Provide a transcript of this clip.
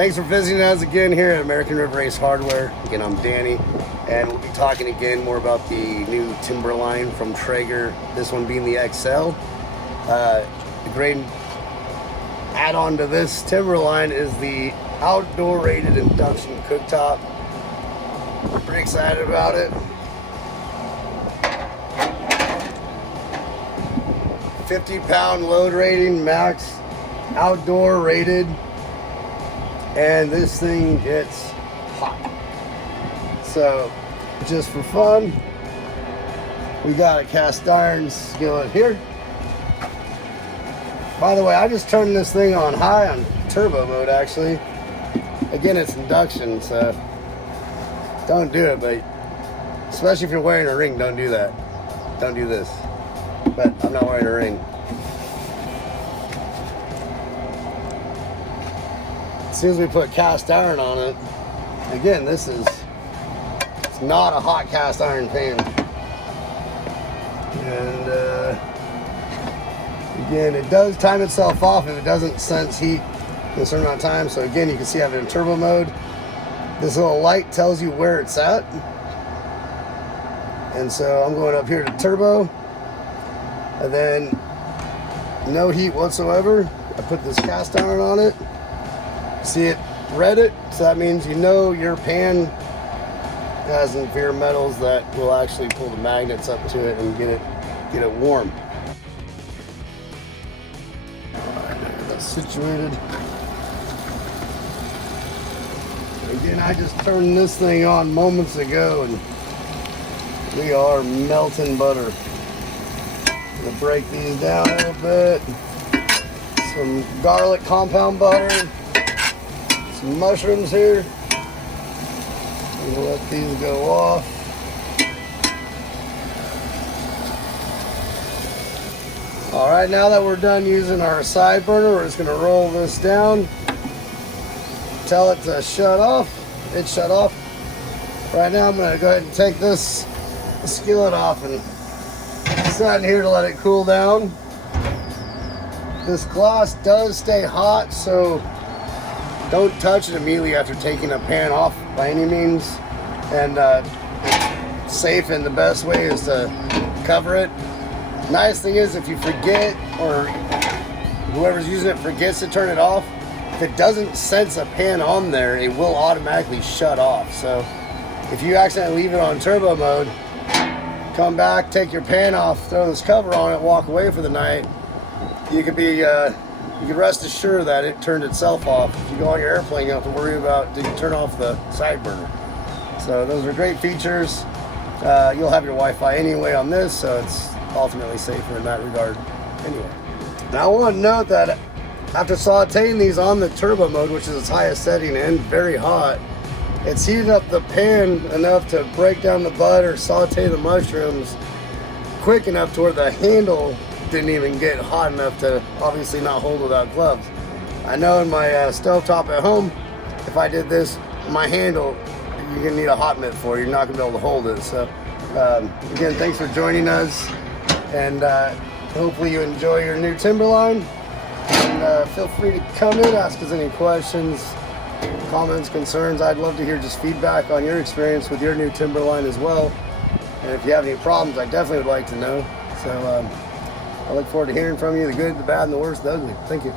Thanks for visiting us again here at American River Ace Hardware. Again, I'm Danny, and we'll be talking again more about the new Timberline from Traeger, this one being the XL. The great add-on to this Timberline is the outdoor rated induction cooktop. I'm pretty excited about it. 50-pound load rating, max outdoor rated, and this thing gets hot. So just for fun, we got a cast iron skillet here. By the way, I just turned this thing on high on turbo mode actually. Again, it's induction, so don't do it, but especially if you're wearing a ring, don't do that. Don't do this. But I'm not wearing a ring. As soon as we put cast iron on it, again, it's not a hot cast iron pan. And again, it does time itself off if it doesn't sense heat in a certain amount of time. So again, you can see I have it in turbo mode. This little light tells you where it's at. And so I'm going up here to turbo. And then no heat whatsoever. I put this cast iron on it. See it red it, so that means you know your pan has inferior metals that will actually pull the magnets up to it and get it warm. Alright, that's situated. Again, I just turned this thing on moments ago and we are melting butter. I'm gonna break these down a little bit. Some garlic compound butter. Some mushrooms here. I'm gonna let these go off. Alright, now that we're done using our side burner, we're just gonna roll this down. Tell it to shut off. It shut off. Right now I'm gonna go ahead and take this skillet off and set in here to let it cool down. This glass does stay hot, so don't touch it immediately after taking a pan off by any means. And safe and the best way is to cover it. Nice thing is if you forget, or whoever's using it forgets to turn it off, if it doesn't sense a pan on there, it will automatically shut off. So if you accidentally leave it on turbo mode, come back, take your pan off, throw this cover on it, walk away for the night, you could be you can rest assured that it turned itself off. If you go on your airplane, you don't have to worry about did you turn off the side burner. So those are great features. You'll have your Wi-Fi anyway on this, so it's ultimately safer in that regard anyway. Now I want to note that after sauteing these on the turbo mode, which is its highest setting and very hot, it's heated up the pan enough to break down the butter, saute the mushrooms quick enough to where the handle didn't even get hot enough to obviously not hold without gloves. I know in my stovetop at home, if I did this, my handle, you're gonna need a hot mitt for it. You're not gonna be able to hold it. So again, thanks for joining us, and hopefully you enjoy your new Timberline. And feel free to come in, ask us any questions, comments, concerns. I'd love to hear just feedback on your experience with your new Timberline as well. And if you have any problems, I definitely would like to know. So I look forward to hearing from you, the good, the bad, and the worst, the ugly. Thank you.